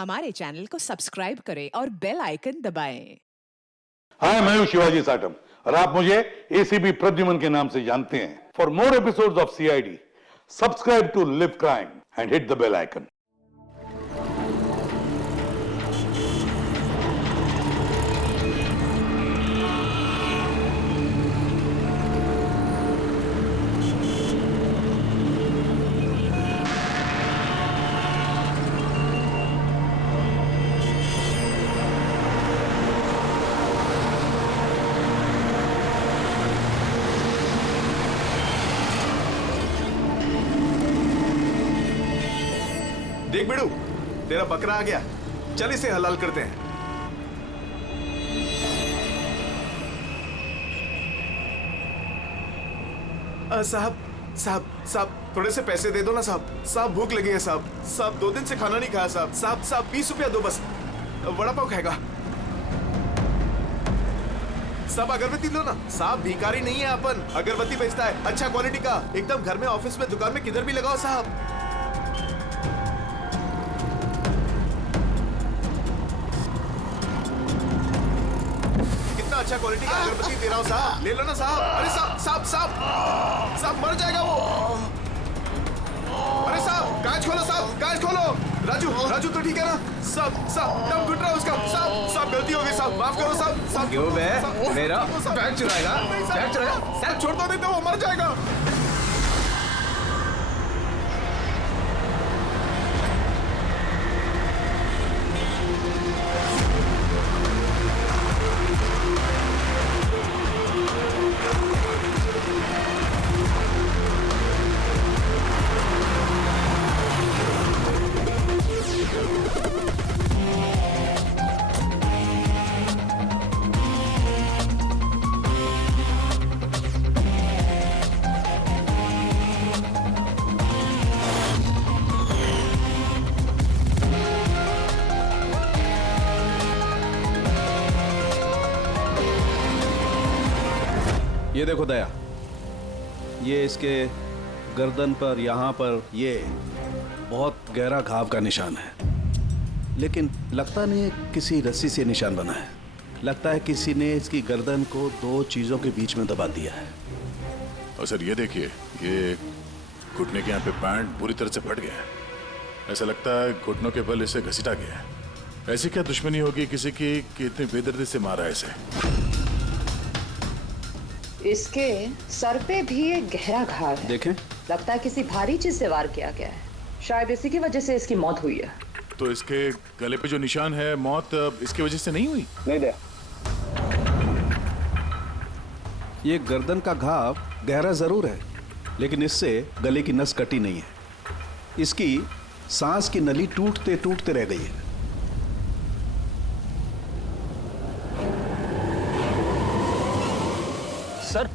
हमारे चैनल को सब्सक्राइब करें और बेल आइकन दबाएं। हाय, मैं हूं शिवाजी साटम और आप मुझे एसीपी प्रद्युमन के नाम से जानते हैं। For more episodes of CID, subscribe to Liv Crime and hit the bell icon. देख बिड़ू, तेरा बकरा आ गया। चल इसे हलाल करते हैं। साहब साहब साहब, थोड़े से पैसे दे दो ना साहब। साहब भूख लगी है साहब। साहब 2 दिन से खाना नहीं खाया साहब। साहब साहब 20 रुपया दो बस। वड़ा पाव खाएगा साहब। अगरबत्ती लो ना साहब, भिखारी नहीं है अपन। अगरबत्ती बेचता है अच्छा क्वालिटी का, एकदम घर में, ऑफिस में, दुकान में, किधर भी लगाओ साहब। अच्छा क्वालिटी का अगरबत्ती दे रहा हूँ साहब, ले लो ना साहब। अरे साहब साहब साहब साहब मर जाएगा वो। अरे साहब कांच खोलो साहब, कांच खोलो। राजू राजू तो ठीक है ना साहब? साहब दम घुट रहा है उसका साहब। साहब गलती हो गई साहब, माफ करो साहब। साहब क्यों बे? मेरा बैग चुराएगा? बैग चुराएगा? साहब छोड़ दो, नहीं तो वो मर जाएगा। ये देखो दया, ये इसके गर्दन पर, यहाँ पर ये बहुत गहरा घाव का निशान है, लेकिन लगता नहीं है किसी रस्सी से निशान बना है। लगता है किसी ने इसकी गर्दन को 2 चीजों के बीच में दबा दिया है। और सर ये देखिए, ये घुटने के यहाँ पे पैंट बुरी तरह से फट गया है। ऐसा लगता है घुटनों के बल इसे घसीटा गया है। ऐसी क्या दुश्मनी होगी किसी की कि इतनी बेदर्दी से मारा है इसे? इसके सर पे भी एक गहरा घाव है। देखें, लगता है किसी भारी चीज से वार किया गया है। शायद इसी की वजह से इसकी मौत हुई है। तो इसके गले पे जो निशान है, मौत इसकी वजह से नहीं हुई? नहीं दया, ये गर्दन का घाव गहरा जरूर है, लेकिन इससे गले की नस कटी नहीं है। इसकी सांस की नली टूटते टूटते रह गई है। सर,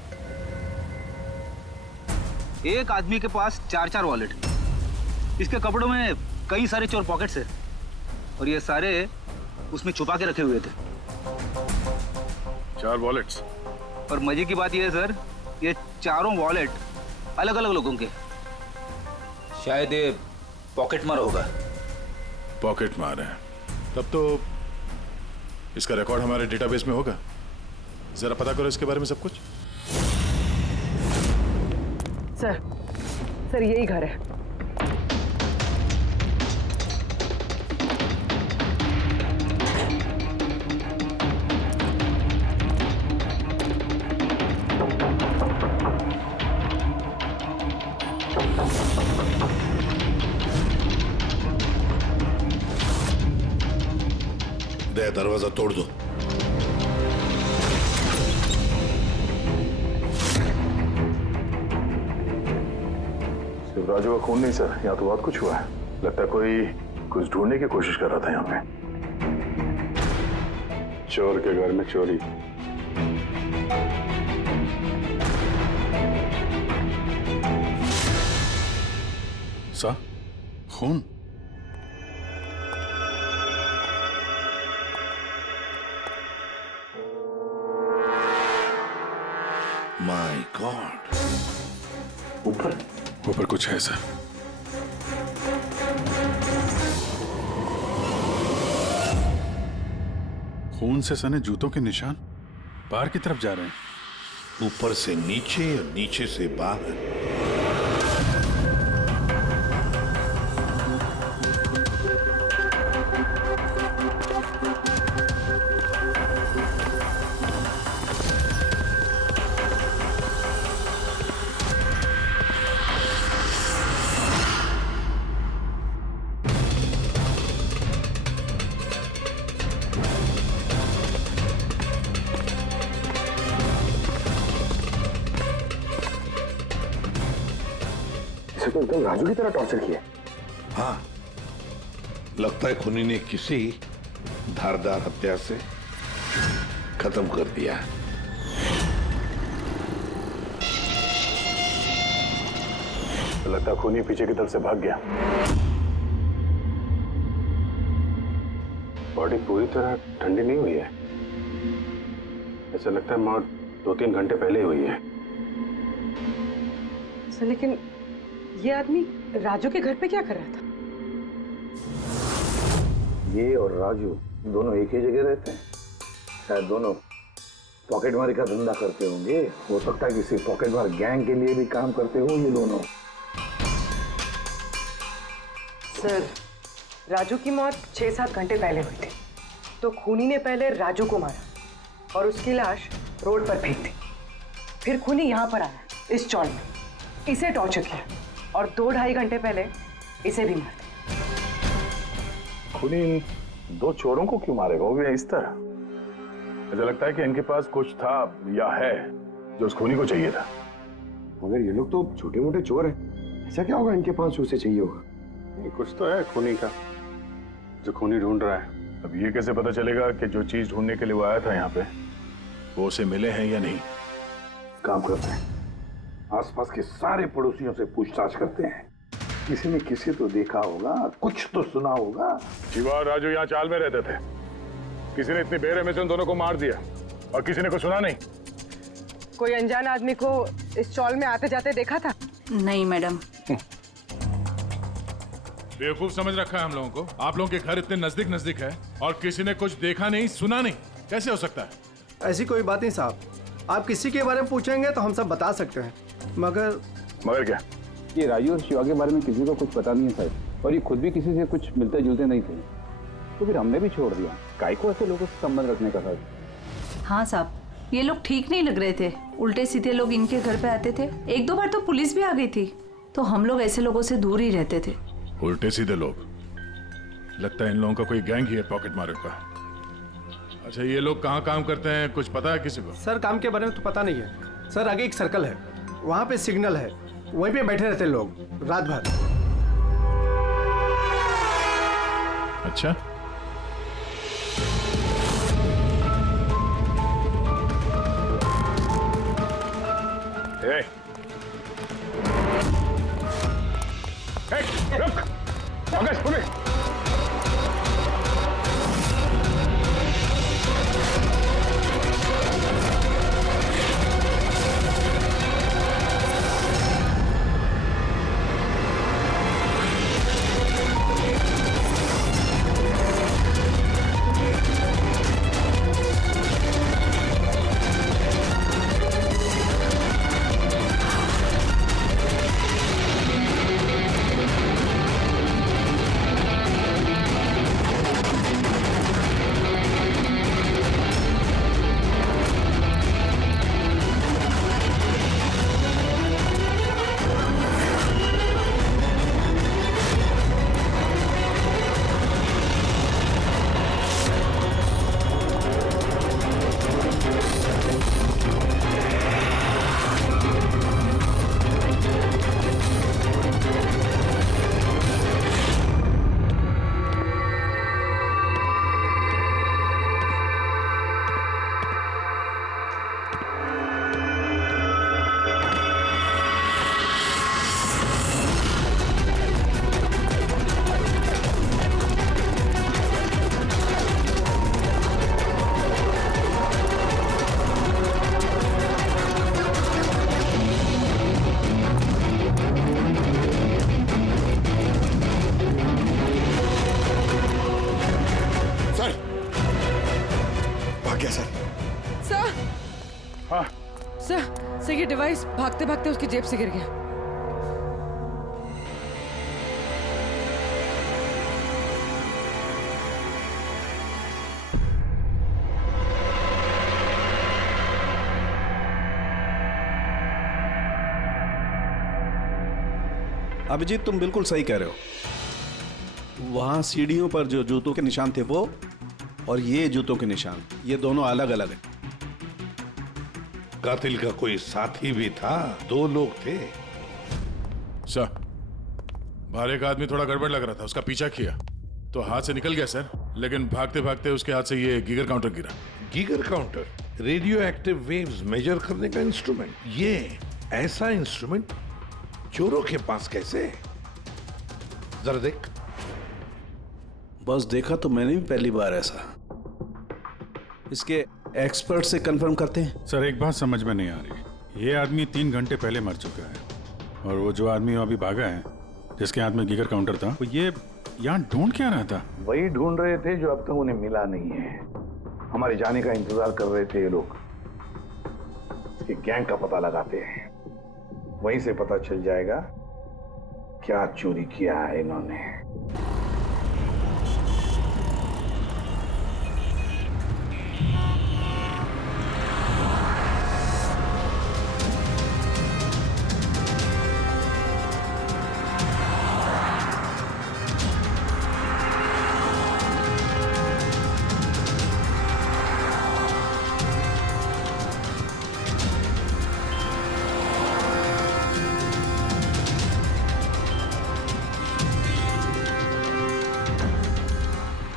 एक आदमी के पास 4 वॉलेट, इसके कपड़ों में कई सारे चोर पॉकेट्स हैं और ये सारे उसमें छुपा के रखे हुए थे। 4 वॉलेट्स? और मजे की बात ये है सर, ये चारों वॉलेट अलग अलग लोगों के। शायद ये पॉकेट मार होगा। पॉकेट मार है? तब तो इसका रिकॉर्ड हमारे डेटाबेस में होगा। जरा पता करो इसके बारे में सब कुछ। सर यही घर है। दे, दरवाजा तोड़ दो। राजू का खून नहीं सर, यहाँ तो बहुत कुछ हुआ है। लगता है कोई कुछ ढूंढने की कोशिश कर रहा था यहाँ पे। चोर के घर में चोरी। सा खून? My God. ऊपर कुछ है सर। खून से सने जूतों के निशान बाहर की तरफ जा रहे हैं। ऊपर से नीचे और नीचे से बाहर। तो एकदम राजू की तरह टॉर्चर किया। हाँ, लगता है खुनी ने किसी धारदार हत्या से खत्म कर दिया। तो लगता है खूनी पीछे की तरफ से भाग गया। बॉडी पूरी तरह ठंडी नहीं हुई है। ऐसा लगता है मौत 2-3 घंटे पहले ही हुई है। सर लेकिन ये आदमी राजू के घर पे क्या कर रहा था? ये और राजू दोनों एक ही जगह रहते हैं। शायद दोनों पॉकेटमारी का धंधा करते होंगे। हो सकता है किसी पॉकेटमार गैंग के लिए भी काम करते हो ये दोनों। सर राजू की मौत 6-7 घंटे पहले हुई थी, तो खूनी ने पहले राजू को मारा और उसकी लाश रोड पर फेंक दी। फिर खूनी यहाँ पर आया इस चौल में, इसे टॉर्चर किया और 2-2.5 घंटे पहले इसे भी मार दिया। खूनी इन 2 चोरों को क्यों मारेगा, वो भी इस तरह? मुझे लगता है कि इनके पास कुछ था या है जो उस खूनी को चाहिए था। मगर ये लोग तो छोटे मोटे चोर हैं, ऐसा क्या होगा इनके पास जो उसे चाहिए होगा? कुछ तो है खूनी का जो खूनी ढूंढ रहा है। अब ये कैसे पता चलेगा कि जो चीज ढूंढने के लिए वो आया था यहाँ पे वो उसे मिले हैं या नहीं? काम करते हैं, आसपास के सारे पड़ोसियों से पूछताछ करते हैं। किसी ने किसी तो देखा होगा, कुछ तो सुना होगा। शिवा और राजू यहाँ चाल में रहते थे। किसी ने इतनी बेरहमी से उन दोनों को मार दिया और किसी ने कुछ सुना नहीं। कोई अनजान आदमी को इस चौल में आते जाते देखा था? नहीं मैडम। बेवकूफ समझ रखा है हम लोगों को। आप लोगों के घर इतने नजदीक नजदीक है और किसी ने कुछ देखा नहीं सुना नहीं, कैसे हो सकता है? ऐसी कोई बात नहीं साहब, आप किसी के बारे में पूछेंगे तो हम सब बता सकते हैं। मगर क्या? ये राजू और शिवा के बारे में किसी को कुछ पता नहीं है साहब, और ये खुद भी किसी से कुछ मिलते जुलते नहीं थे, तो फिर हमने भी छोड़ दिया। काय को ऐसे लोगों से संबंध रखने का साहब? हाँ साहब, ये लोग ठीक नहीं लग रहे थे। उल्टे सीधे लोग इनके घर पे आते थे। 1-2 बार तो पुलिस भी आ गई थी, तो हम लोग ऐसे लोगों से दूर ही रहते थे। उल्टे सीधे लोग? लगता है इन लोगों का कोई गैंग ही है पॉकेट मारों का। अच्छा, ये लोग कहाँ काम करते हैं, कुछ पता है किसी को? सर काम के बारे में तो पता नहीं है सर। आगे एक सर्कल है, वहाँ पे सिग्नल है, वहीं पे बैठे रहते लोग रात भर। अच्छा, रुक! पुलिस! भाग गया सर। सर हाँ सर ये डिवाइस भागते भागते उसकी जेब से गिर गया। अभिजीत तुम बिल्कुल सही कह रहे हो। वहां सीढ़ियों पर जो जूतों के निशान थे वो, और ये जूतों के निशान, ये दोनों अलग अलग हैं। कातिल का कोई साथी भी था, 2 लोग थे। सर, बाहर एक आदमी थोड़ा गड़बड़ लग रहा था, उसका पीछा किया तो हाथ से निकल गया सर, लेकिन भागते भागते उसके हाथ से ये गीगर काउंटर गिरा। Geiger counter radioactive waves measure करने का इंस्ट्रूमेंट। ये ऐसा इंस्ट्रूमेंट चोरों के पास कैसे? जरा देख। बस देखा तो मैंने भी पहली बार ऐसा। इसके एक्सपर्ट से कंफर्म करते हैं। सर एक बात समझ में नहीं आ रही, ये आदमी 3 घंटे पहले मर चुका है, और वो जो आदमी अभी भागा है जिसके हाथ में गीगर काउंटर था, वो ये यहाँ ढूंढ क्या रहा था? वही ढूंढ रहे थे जो अब तक उन्हें मिला नहीं है। हमारे जाने का इंतजार कर रहे थे ये लोग। इसके गैंग का पता लगाते हैं, वहीं से पता चल जाएगा क्या चोरी किया है इन्होंने।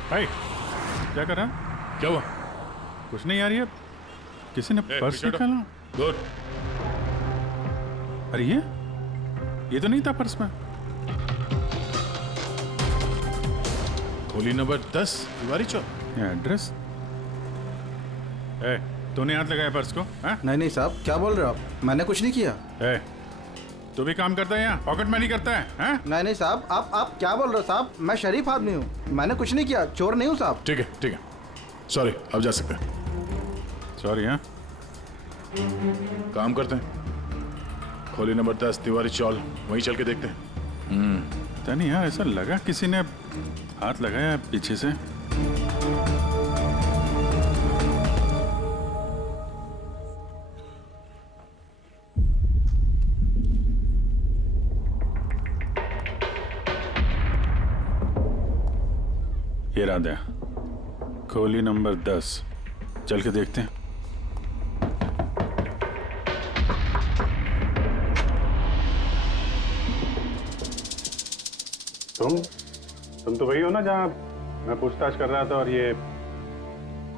भाई क्या कर रहा? क्या हुआ? कुछ नहीं यार, ये किसी ने पर्स निकाला। गुड। अरे ये तो नहीं था पर्स में। खोली नंबर 10 तिवारी चौक। ये एड्रेस। तूने हाथ लगाया पर्स को? नहीं नहीं साहब, क्या बोल रहे हो आप? मैंने कुछ नहीं किया। तू भी काम करता है यहाँ, पॉकेट मनी करता है? नहीं नहीं साहब, आप क्या बोल रहे हो साहब? मैं शरीफ आदमी हूँ, मैंने कुछ नहीं किया, चोर नहीं हूँ साहब। ठीक है सॉरी, अब जा सकते हैं। सॉरी। हाँ काम करते हैं, खोली नंबर 10 तिवारी चौल, वहीं चल के देखते हैं। पता नहीं यार, ऐसा लगा किसी ने हाथ लगाया पीछे से। ये राधा, खोली नंबर 10, चल के देखते हैं। तुम तो वही हो ना जहाँ मैं पूछताछ कर रहा था और ये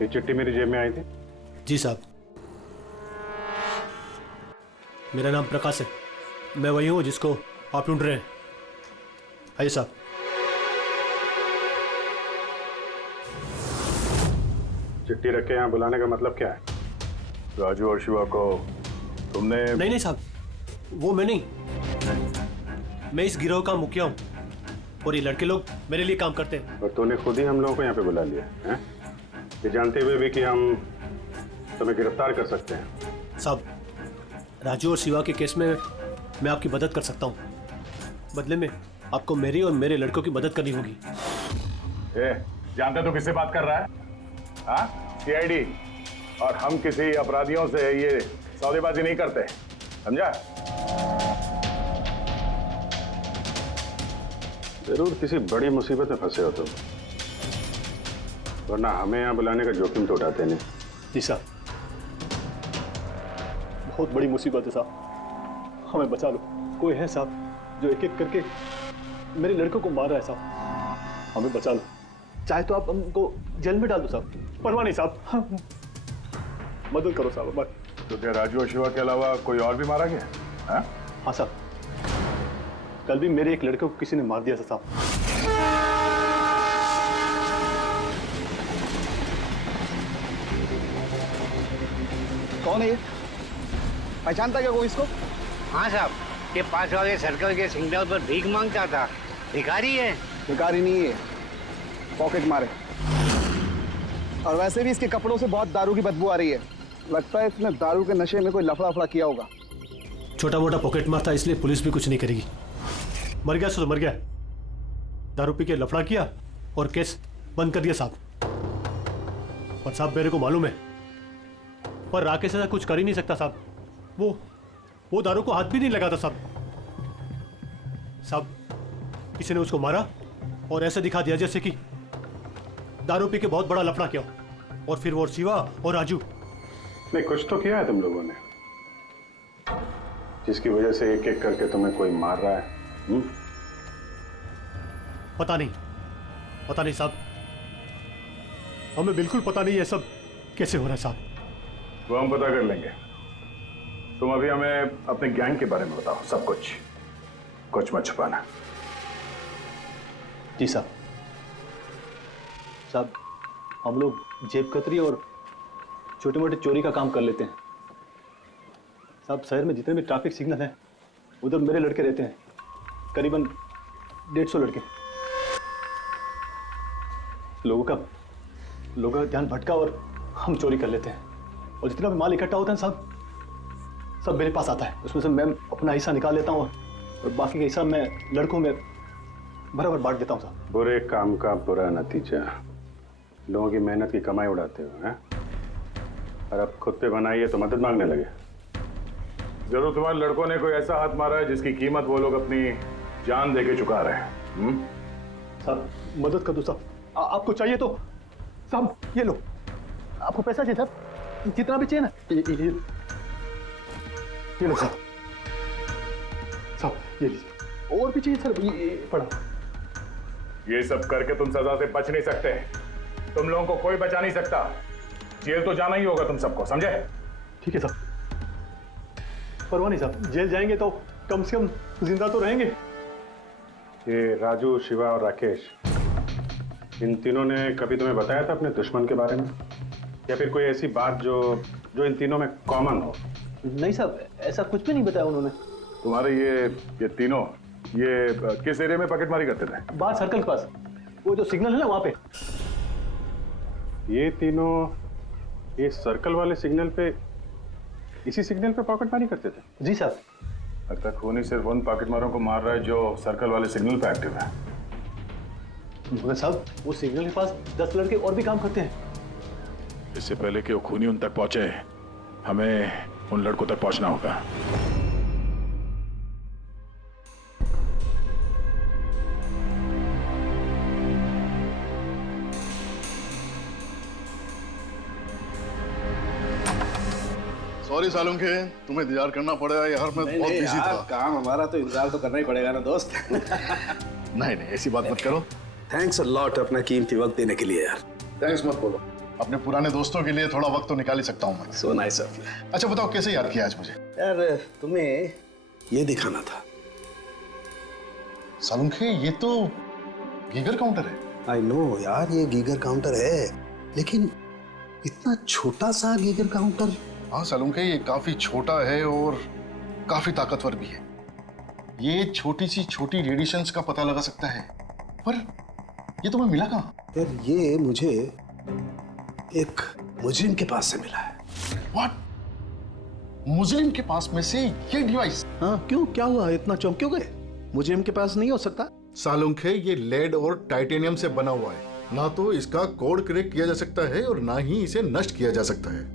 चिट्ठी मेरी जेब में आई थी? जी साहब, मेरा नाम प्रकाश है, मैं वही हूँ जिसको आप ढूंढ रहे हैं। आइए साहब। चिट्ठी रख के यहाँ बुलाने का मतलब क्या है? राजू और शिवा को तुमने? नहीं साहब, वो मैं नहीं, मैं इस गिरोह का मुखिया हूँ और ये लड़के लोग मेरे लिए काम करते हैं। और तूने खुद ही हम लोगों को यहाँ पे बुला लिया है, ये जानते हुए भी कि हम तुम्हें गिरफ्तार कर सकते हैं। साहब, राजू और शिवा के केस में मैं आपकी मदद कर सकता हूँ, बदले में आपको मेरी और मेरे लड़कों की मदद करनी होगी। जानते तो किससे बात कर रहा है? सीआईडी, और हम किसी अपराधियों से ये सौदेबाजी नहीं करते, समझा? जरूर किसी बड़ी मुसीबत में फंसे हो तुम, वरना हमें यहाँ बुलाने का जोखिम तो उठाते नहीं। जी साहब, बहुत बड़ी मुसीबत है साहब, हमें बचा लो। कोई है साहब जो एक एक करके मेरे लड़कों को मार रहा है साहब, हमें बचा लो। चाहे तो आप हमको जेल में डाल दो साहब, परवाह नहीं साहब, मदद करो साहब। तो क्या राजू और शिवा के अलावा कोई और भी मारा गया? हाँ साहब, कल भी मेरे एक लड़के को किसी ने मार दिया था साहब। कौन है ये? पहचानता क्या कोई इसको? हाँ साहब, ये 5 वाले सर्कल के सिग्नल पर भीख मांगता था। भिखारी है? भिखारी नहीं है, पॉकेट मारे। और वैसे भी इसके कपड़ों से बहुत दारू की बदबू आ रही है। लगता है इसने दारू के नशे में कोई लफड़ा किया होगा। छोटा मोटा पॉकेट मार था, इसलिए पुलिस भी कुछ नहीं करेगी। मर गया तो मर गया, दारू पी के लफड़ा किया और केस बंद कर दिया साहब। और साहब मेरे को मालूम है, पर राकेश ऐसा कुछ कर ही नहीं सकता साहब। वो दारू को हाथ भी नहीं लगाता साहब। किसी ने उसको मारा और ऐसे दिखा दिया जैसे कि दारू पी के बहुत बड़ा लफड़ा किया, और फिर वो शिवा और राजू। नहीं, कुछ तो किया है तुम लोगों ने, जिसकी वजह से एक एक करके तुम्हें कोई मार रहा है। पता नहीं साहब, हमें बिल्कुल पता नहीं है सब कैसे हो रहा है साहब। वो हम पता कर लेंगे। तुम अभी हमें अपने गैंग के बारे में बताओ, सब कुछ मत छुपाना। जी साहब। हम लोग जेब कतरी और छोटे मोटे चोरी का काम कर लेते हैं साहब। शहर में जितने भी ट्रैफिक सिग्नल हैं, उधर मेरे लड़के रहते हैं, करीबन 150 लड़के। लोगों का ध्यान भटका और हम चोरी कर लेते हैं, और जितना भी माल इकट्ठा होता है साहब, सब मेरे पास आता है। उसमें से मैं अपना हिस्सा निकाल लेता हूँ और बाकी का हिस्सा मैं लड़कों में बराबर बांट देता हूँ साहब। बुरे काम का बुरा नतीजा, लोगों की मेहनत की कमाई उड़ाते हो हैं, और अब खुद पे बनाइए तो मदद मांगने लगे। जरूर तुम्हारे लड़कों ने कोई ऐसा हाथ मारा है जिसकी कीमत वो लोग अपनी जान देके चुका रहे हैं। साहब मदद कर दो साहब, आपको चाहिए तो साहब ये लो, आपको पैसा चाहिए साहब, जितना भी चाहिए ना, ये लो साहब, ये लीजिए। और भी चाहिए सर, ये पड़ा। ये सब करके तुम सजा से बच नहीं सकते, तुम लोगों को कोई बचा नहीं सकता। जेल तो जाना ही होगा तुम सबको, समझे? ठीक है साहब, परवाह नहीं साहब, जेल जाएंगे तो कम से कम जिंदा तो रहेंगे। ये राजू, शिवा और राकेश, इन तीनों ने कभी तुम्हें बताया था अपने दुश्मन के बारे में, या फिर कोई ऐसी बात जो इन तीनों में कॉमन हो? नहीं साहब, ऐसा कुछ भी नहीं बताया उन्होंने। तुम्हारे ये तीनों ये किस एरिया में पॉकेटमारी करते थे? बाहर सर्कल के पास, वो जो सिग्नल है ना वहां पे। ये तीनों ये सर्कल वाले सिग्नल पे, इसी सिग्नल पे पॉकेटमारी करते थे? जी साहब। अब तक खूनी सिर्फ उन पॉकेटमारों को मार रहा है जो सर्कल वाले सिग्नल पे एक्टिव है। मगर साहब वो सिग्नल के पास 10 लड़के और भी काम करते हैं। इससे पहले कि वो खूनी उन तक पहुंचे, हमें उन लड़कों तक पहुंचना होगा। सॉरी सालुंखे, तुम्हें इंतजार करना पड़ेगा यार, मैं बहुत बिजी था। काम हमारा तो इंतजार तो करना ही पड़ेगा ना दोस्त। नहीं ऐसी बात मत करो। थैंक्स अ लॉट अपना कीमती वक्त देने के लिए यार। थैंक्स मत बोलो, अपने पुराने दोस्तों के लिए थोड़ा वक्त तो निकाल ही सकता हूँ मैं। So nice of you. अच्छा बताओ कैसे याद किया आज मुझे? यार तुम्हें ये दिखाना था। सालुंखे ये तो गीगर काउंटर है। आई नो यार, ये गीगर काउंटर है, लेकिन इतना छोटा सा गीगर काउंटर। हाँ सालुंखे, ये काफी छोटा है और काफी ताकतवर भी है। ये छोटी सी छोटी रेडिएशंस का पता लगा सकता है, पर ये तुम्हें मिला कहाँ? यार ये मुझे एक मुजरिम के पास से मिला है। What? मुजरिम के पास में से ये डिवाइस? हाँ क्यों, क्या हुआ, इतना चौंक क्यों गए? मुजरिम के पास नहीं हो सकता? सालुंखे ये लेड और टाइटेनियम से बना हुआ है, ना तो इसका कोड क्रैक किया जा सकता है और ना ही इसे नष्ट किया जा सकता है।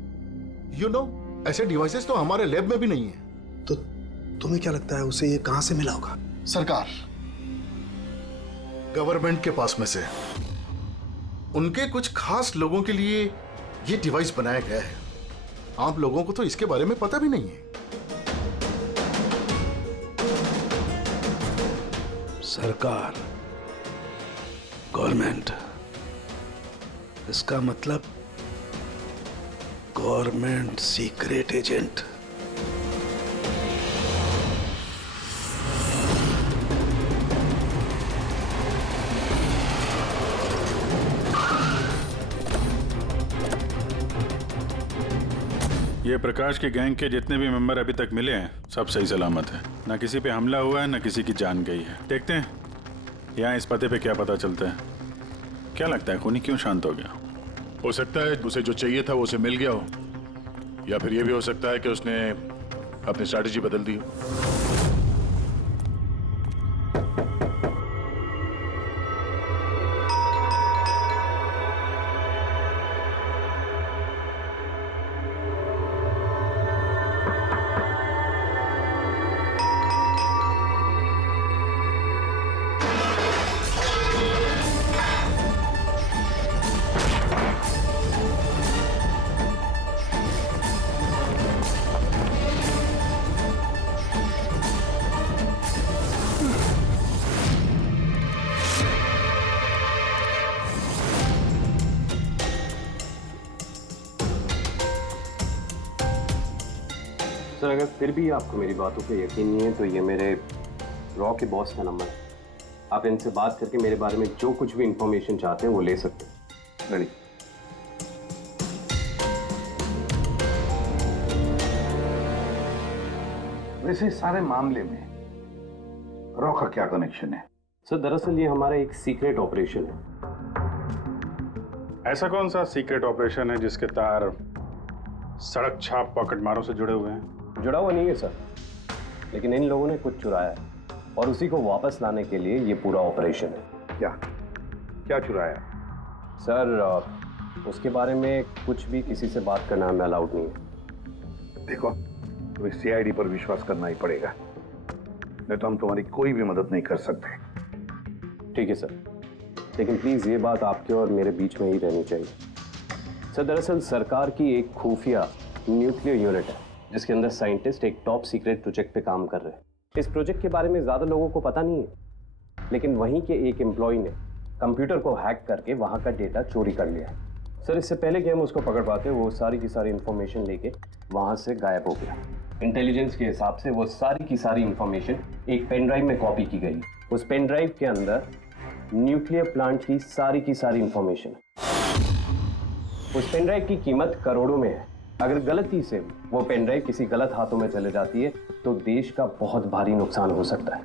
You know, ऐसे डिवाइसेस तो हमारे लैब में भी नहीं है। तो तुम्हें क्या लगता है उसे ये कहां से मिला होगा? सरकार, गवर्नमेंट के पास में से उनके कुछ खास लोगों के लिए ये डिवाइस बनाया गया है। आप लोगों को तो इसके बारे में पता भी नहीं है। सरकार, गवर्नमेंट, इसका मतलब गवर्नमेंट सीक्रेट एजेंट। ये प्रकाश के गैंग के जितने भी मेंबर अभी तक मिले हैं, सब सही सलामत है। ना किसी पे हमला हुआ है, ना किसी की जान गई है। देखते हैं यहाँ इस पते पे क्या पता चलता है। क्या लगता है खूनी क्यों शांत हो गया? हो सकता है उसे जो चाहिए था वो उसे मिल गया हो, या फिर ये भी हो सकता है कि उसने अपनी स्ट्रैटेजी बदल दी हो। सर, अगर फिर भी आपको मेरी बातों पे यकीन नहीं है तो ये मेरे रॉ के बॉस का नंबर है। आप इनसे बात करके मेरे बारे में जो कुछ भी इंफॉर्मेशन चाहते हैं वो ले सकते हैं। रेडी। वैसे इस सारे मामले में रॉ का क्या कनेक्शन है? सर, दरअसल ये हमारा एक सीक्रेट ऑपरेशन है। ऐसा कौन सा सीक्रेट ऑपरेशन है जिसके तार सड़क छाप पॉकेट मारों से जुड़े हुए हैं? जुड़ा हुआ नहीं है सर, लेकिन इन लोगों ने कुछ चुराया है और उसी को वापस लाने के लिए ये पूरा ऑपरेशन है। क्या क्या चुराया? सर, उसके बारे में कुछ भी किसी से बात करना हमें अलाउड नहीं है। देखो, तुम्हें सीआईडी पर विश्वास करना ही पड़ेगा, नहीं तो हम तुम्हारी कोई भी मदद नहीं कर सकते। ठीक है सर, लेकिन प्लीज ये बात आपके और मेरे बीच में ही रहनी चाहिए। सर, दरअसल सरकार की एक खुफिया न्यूक्लियर यूनिट है जिसके अंदर साइंटिस्ट एक टॉप सीक्रेट प्रोजेक्ट पे काम कर रहे हैं। इस प्रोजेक्ट के बारे में ज्यादा लोगों को पता नहीं है, लेकिन वहीं के एक एम्प्लॉय ने कंप्यूटर को हैक करके वहां का डेटा चोरी कर लिया। सर, इससे पहले कि हम उसको पकड़ पाते वो सारी की सारी इंफॉर्मेशन लेके वहां से गायब हो गया। इंटेलिजेंस के हिसाब से वो सारी की सारी इंफॉर्मेशन एक पेन ड्राइव में कॉपी की गई। उस पेन ड्राइव के अंदर न्यूक्लियर प्लांट की सारी इंफॉर्मेशन है। उस पेन ड्राइव की कीमत करोड़ों में है। अगर गलती से वो पेन ड्राइव किसी गलत हाथों में चले जाती है तो देश का बहुत भारी नुकसान हो सकता है।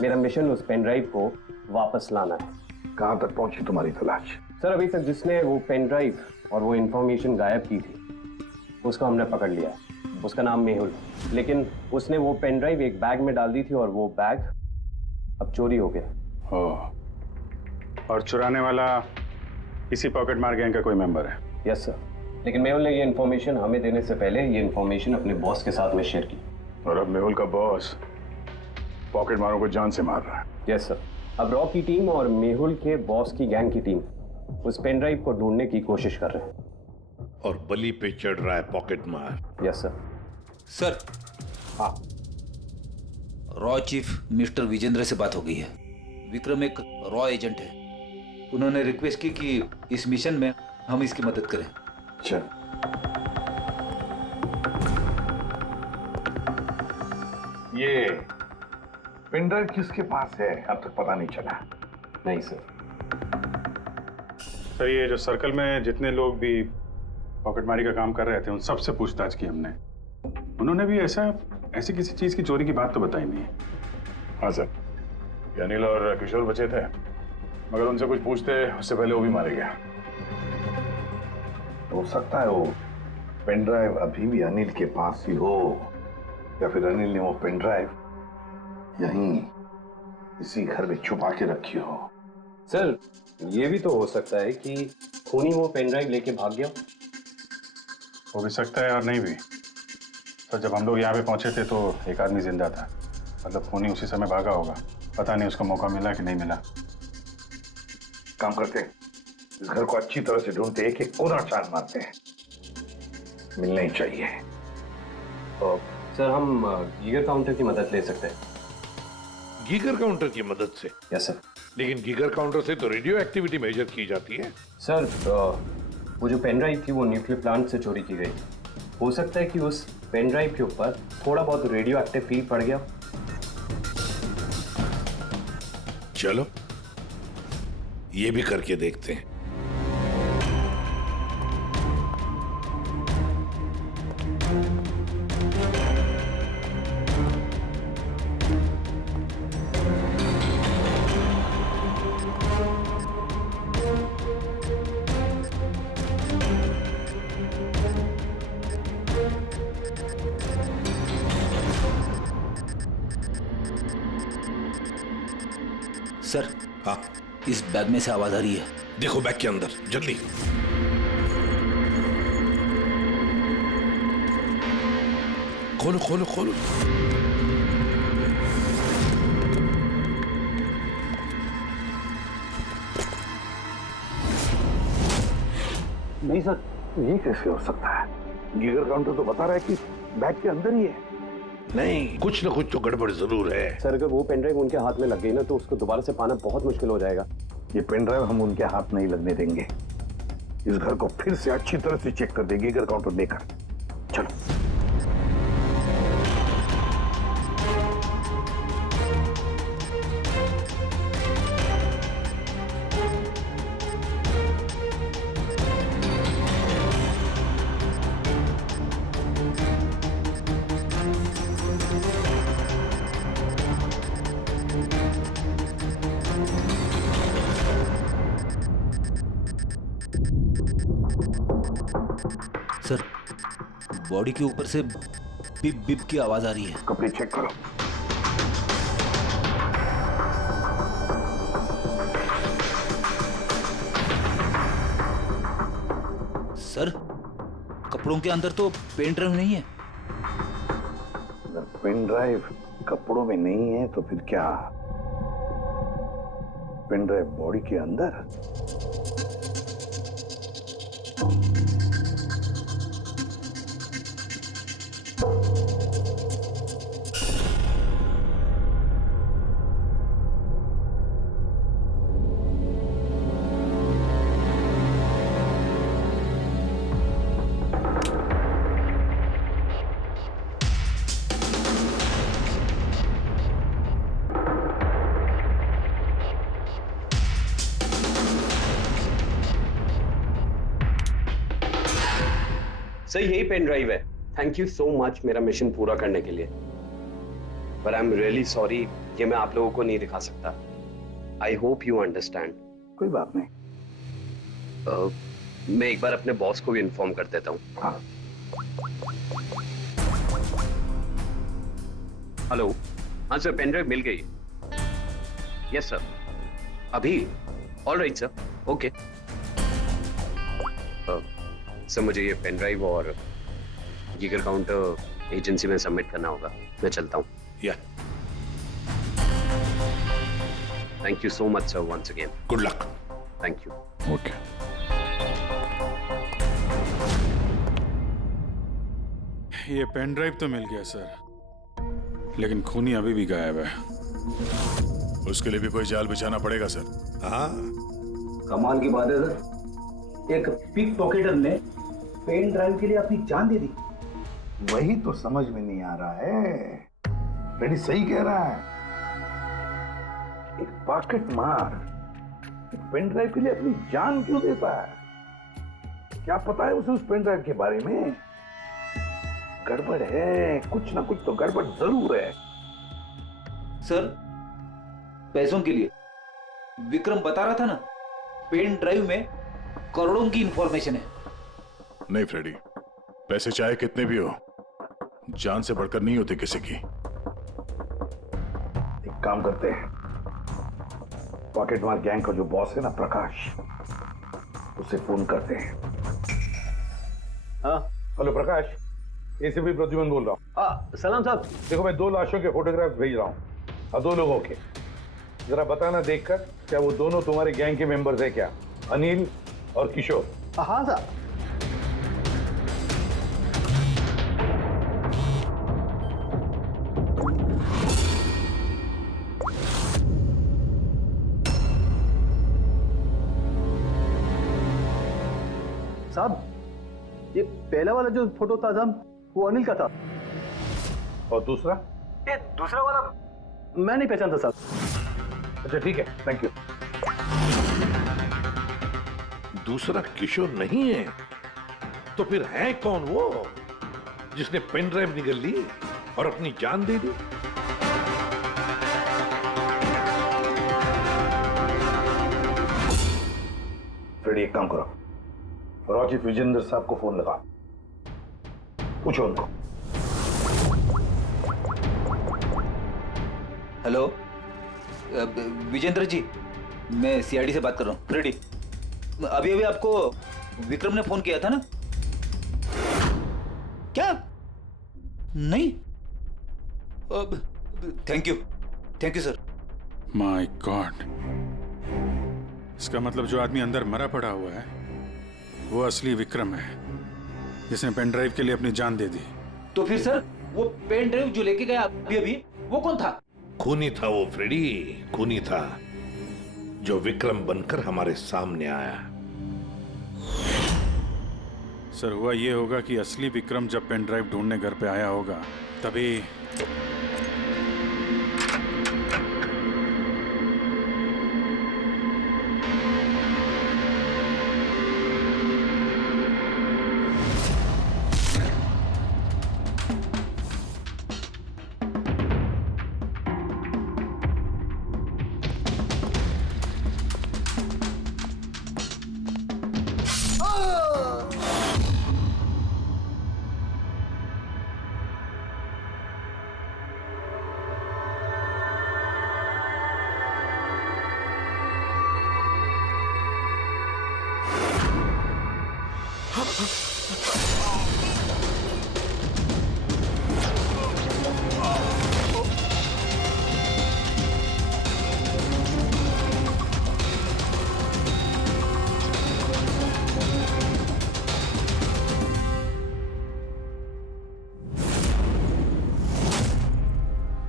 मेरा मिशन उस पेन ड्राइव को वापस लाना है। कहां तक पहुंची तुम्हारी तलाश? सर, अभी तक जिसने वो पेन ड्राइव और वो इंफॉर्मेशन गायब की थी उसको हमने पकड़ लिया है। उसका नाम मेहुल, लेकिन उसने वो पेन ड्राइव एक बैग में डाल दी थी और वो बैग अब चोरी हो गया। ओह, और चुराने वाला इसी पॉकेट मार गैंग का कोई मेंबर है? यस सर, लेकिन मेहुल ने ये इन्फॉर्मेशन हमें देने से पहले ये इन्फॉर्मेशन अपने बॉस के साथ में शेयर की। और अब मेहुल का बॉस पॉकेट मारों को जान से मार रहा है। यस सर, अब रॉ की टीम और मेहुल के बॉस की गैंग की टीम उस पेन ड्राइव को ढूंढने की कोशिश कर रहे हैं। और बलि पे चढ़ रहा है पॉकेट मार। Yes sir. सर, हाँ, रॉ चीफ मिस्टर विजेंद्र से बात हो गई है। विक्रम एक रॉ एजेंट है। उन्होंने रिक्वेस्ट की कि इस मिशन में हम इसकी मदद करें। अच्छा, ये पेन ड्राइव किसके पास है अब तक पता नहीं चला? नहीं सर। सर, ये जो सर्कल में जितने लोग भी पॉकेटमारी का काम कर रहे थे उन सबसे पूछताछ की हमने। उन्होंने भी ऐसी किसी चीज की चोरी की बात तो बताई नहीं है। हाँ सर, ये अनिल और किशोर बचे थे, मगर उनसे कुछ पूछते उससे पहले वो भी मारे गया। हो सकता है वो पेन ड्राइव अभी भी अनिल के पास ही हो, या फिर अनिल ने वो पेन ड्राइव यहीं इसी घर में छुपा के रखी हो। सर, ये भी तो हो सकता है कि खूनी वो पेन ड्राइव लेके भाग गया। हो भी सकता है और नहीं भी। सर, जब हम लोग यहाँ पे पहुंचे थे तो एक आदमी जिंदा था, मतलब खूनी उसी समय भागा होगा। पता नहीं उसको मौका मिला कि नहीं मिला। काम करते हैं, इस घर को अच्छी तरह से ढूंढते, एक एक कोना छान मारते हैं। मिलना ही चाहिए। तो सर, हम गीगर काउंटर की मदद ले सकते हैं। गीगर काउंटर की मदद से? Yes sir. लेकिन गीगर काउंटर से तो रेडियो एक्टिविटी मेजर की जाती है। सर, वो जो पेन ड्राइव थी वो न्यूक्लियर प्लांट से चोरी की गई। हो सकता है कि उस पेन ड्राइव के ऊपर थोड़ा बहुत रेडियो एक्टिव फील पड़ गया। चलो ये भी करके देखते हैं। हाँ, इस बैग में से आवाज आ रही है। देखो बैग के अंदर, जल्दी। खोलो खोलो खोलो। नहीं सर, ये कैसे हो सकता है? गीगर काउंटर तो बता रहा है कि बैग के अंदर ही है। नहीं, कुछ ना कुछ तो गड़बड़ जरूर है। सर अगर वो पेन ड्राइव उनके हाथ में लग गई ना तो उसको दोबारा से पाना बहुत मुश्किल हो जाएगा। ये पेन ड्राइव हम उनके हाथ नहीं लगने देंगे। इस घर को फिर से अच्छी तरह से चेक कर देंगे गीगर काउंटर देकर। चलो। सर, बॉडी के ऊपर से बिप बिप की आवाज आ रही है। कपड़े चेक करो। सर, कपड़ों के अंदर तो पेन ड्राइव नहीं है। अगर पेन ड्राइव कपड़ों में नहीं है तो फिर क्या? पेन ड्राइव बॉडी के अंदर? सर यही पेन ड्राइव है। थैंक यू सो मच मेरा मिशन पूरा करने के लिए। पर आई एम रियली सॉरी, ये मैं आप लोगों को नहीं दिखा सकता। I hope you understand. कोई बात नहीं। मैं एक बार अपने बॉस को भी इन्फॉर्म कर देता हूँ। हाँ। हेलो। हाँ सर, पेन ड्राइव मिल गई। यस सर, अभी। All right sir, okay. Sir मुझे ये पेन ड्राइव और गीगर काउंटर एजेंसी में सबमिट करना होगा। मैं चलता हूँ। Yeah. Thank you so much sir once again. Good luck. Thank you. Okay. ये पेन ड्राइव तो मिल गया सर, लेकिन खूनी अभी भी गायब है। उसके लिए भी कोई जाल बिछाना पड़ेगा सर। हाँ, कमाल की बात है सर, एक पिक पॉकेटर ने पेन ड्राइव के लिए अपनी जान दे दी। वही तो समझ में नहीं आ रहा है। रेडी सही कह रहा है। एक पॉकेट मार एक पेन ड्राइव के लिए अपनी जान क्यों देता है? क्या पता है उसे उस पेन ड्राइव के बारे में? गड़बड़ है, कुछ ना कुछ तो गड़बड़ जरूर है। सर, पैसों के लिए विक्रम बता रहा था ना, पेन ड्राइव में करोड़ों की इंफॉर्मेशन है। नहीं फ्रेडी, पैसे चाहे कितने भी हो, जान से बढ़कर नहीं होते किसी की। एक काम करते हैं, पॉकेट मार गैंग का जो बॉस है ना प्रकाश, उसे फोन करते हैं। हाँ हेलो प्रकाश, एसीपी प्रद्युमन बोल रहा हूँ। हाँ सलाम साहब। देखो मैं 2 लाशों के फोटोग्राफ्स भेज रहा हूँ और 2 लोगों के। जरा बताना देखकर क्या वो दोनों तुम्हारे गैंग के मेंबर्स हैं क्या? अनिल और किशोर। हाँ साहब। साहब, ये पहला वाला जो फोटो था साहब, वो अनिल का था। और दूसरा? ये दूसरा वाला मैं नहीं पहचानता साहब। अच्छा ठीक है, थैंक यू। दूसरा किशोर नहीं है तो फिर है कौन वो जिसने पेन ड्राइव निगल ली और अपनी जान दे दी? फ्रेडी एक काम करो, रॉचिफ विजेंद्र साहब को फोन लगा, पूछो उनको। हेलो विजेंद्र जी, मैं सीआईडी से बात कर रहा हूँ। फ्रेडी, अभी अभी आपको विक्रम ने फोन किया था ना? क्या? नहीं? Thank you sir. My God, इसका मतलब जो आदमी अंदर मरा पड़ा हुआ है वो असली विक्रम है, जिसने पेन ड्राइव के लिए अपनी जान दे दी। तो फिर सर वो पेन ड्राइव जो लेके गया अभी अभी, वो कौन था? खूनी था वो फ्रेडी, खूनी था जो विक्रम बनकर हमारे सामने आया। सर हुआ ये होगा कि असली विक्रम जब पेन ड्राइव ढूंढने घर पे आया होगा तभी।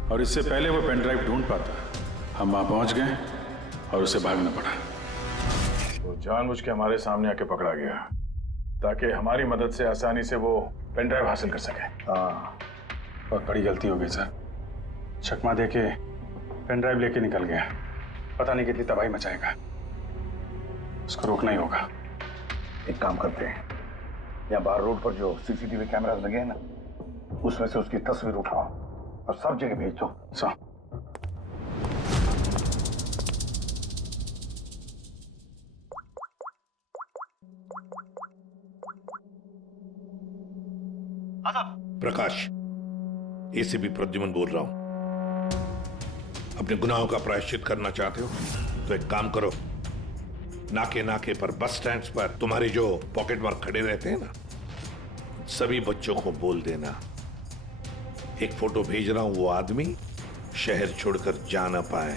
और इससे पहले वो पेन ड्राइव ढूंढ पाता, हम वहां पहुंच गए और उसे भागना पड़ा। वो जानबूझ के हमारे सामने आके पकड़ा गया ताकि हमारी मदद से आसानी से वो पेन ड्राइव हासिल कर सके। हाँ, बहुत बड़ी गलती हो गई सर। चकमा दे के पेन ड्राइव लेके निकल गया, पता नहीं कितनी तबाही मचाएगा। उसको रोकना ही होगा। एक काम करते हैं, यहाँ बाहर रोड पर जो सीसीटीवी कैमरास लगे हैं ना, उसमें से उसकी तस्वीर उठाओ और सब जगह भेज दो। सर प्रकाश, एसीपी प्रद्युमन बोल रहा हूं। अपने गुनाहों का प्रायश्चित करना चाहते हो तो एक काम करो, नाके नाके पर, बस स्टैंड्स पर तुम्हारे जो पॉकेट मार खड़े रहते हैं ना, सभी बच्चों को बोल देना एक फोटो भेज रहा हूं, वो आदमी शहर छोड़कर जा ना पाए।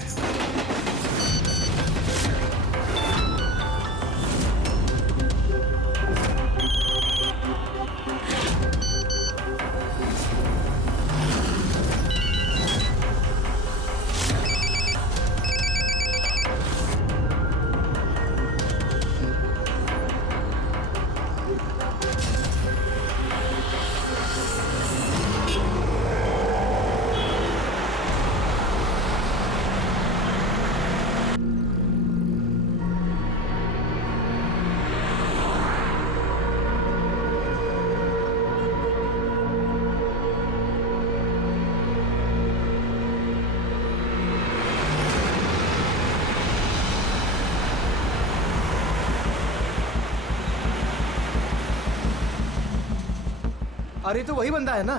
अरे तो वही बंदा है ना?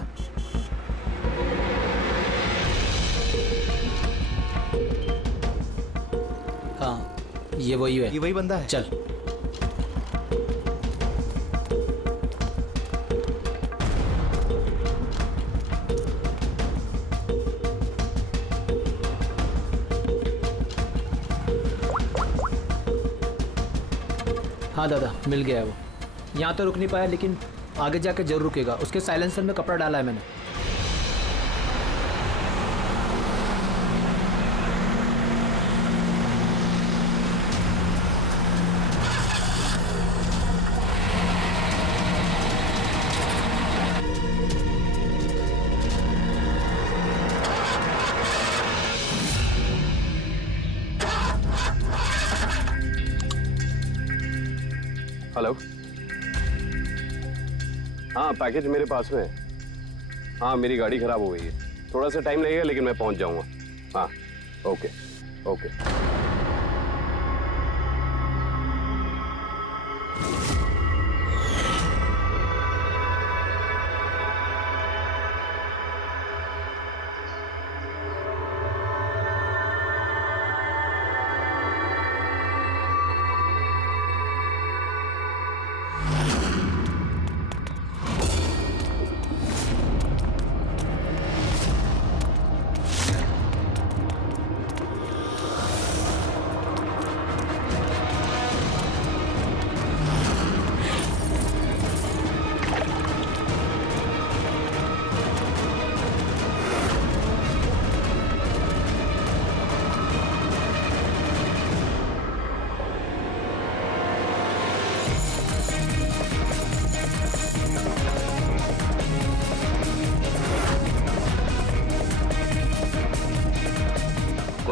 हाँ, ये वही है। ये वही बंदा है। चल। हाँ दादा, मिल गया है वो। यहाँ तो रुक नहीं पाया, लेकिन आगे जाके जरूर रुकेगा। उसके साइलेंसर में कपड़ा डाला है मैंने। हेलो। हाँ, पैकेज मेरे पास में है। हाँ, मेरी गाड़ी खराब हो गई है, थोड़ा सा टाइम लगेगा लेकिन मैं पहुंच जाऊंगा। हाँ, ओके ओके।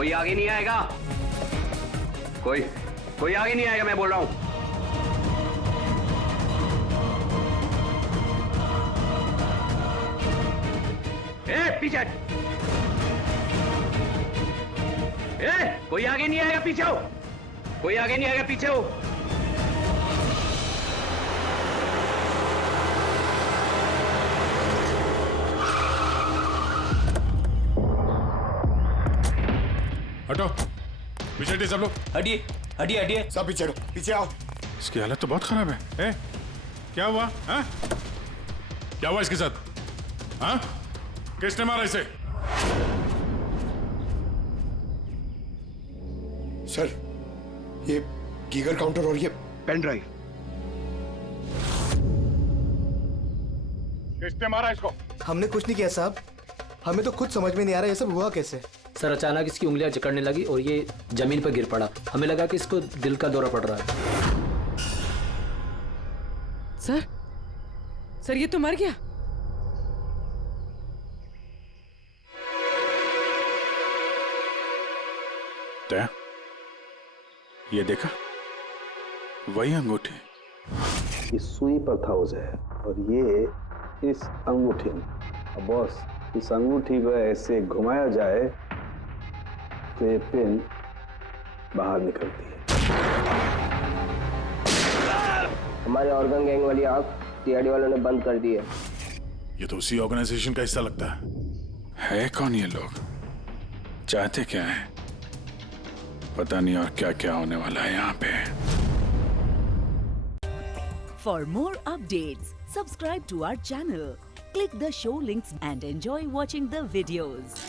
कोई आगे नहीं आएगा, कोई आगे नहीं आएगा, मैं बोल रहा हूं। पीछे, कोई आगे नहीं आएगा, पीछे हो, कोई आगे नहीं आएगा, पीछे हो। हटो, पीछे हटिए सब लोग। हटिए हटिए हटिए, सब पीछे पीछे आओ। इसकी हालत तो बहुत खराब है। क्या हुआ? हाँ? क्या हुआ इसके साथ? हाँ? किसने मारा इसे? सर, ये गीगर काउंटर और ये पेन ड्राइव। किसने मारा इसको? हमने कुछ नहीं किया साहब, हमें तो खुद समझ में नहीं आ रहा ये सब हुआ कैसे। सर अचानक इसकी उंगलियां जकड़ने लगी और ये जमीन पर गिर पड़ा। हमें लगा कि इसको दिल का दौरा पड़ रहा है। सर ये तो मर गया। दया, ये देखा, वही अंगूठी। ये सुई पर था उसे और ये इस अंगूठी में। अब बॉस, इस अंगूठी को ऐसे घुमाया जाए तो ये पिन बाहर निकलती है। हमारे ऑर्गन गैंग वाली आंख टीआरडी वालों ने बंद कर दी है। ये तो उसी ऑर्गेनाइजेशन का हिस्सा लगता है कौन ये लोग? चाहते क्या है? पता नहीं और क्या क्या होने वाला है यहाँ पे। For more updates, subscribe to our channel, click the show links and enjoy watching the videos.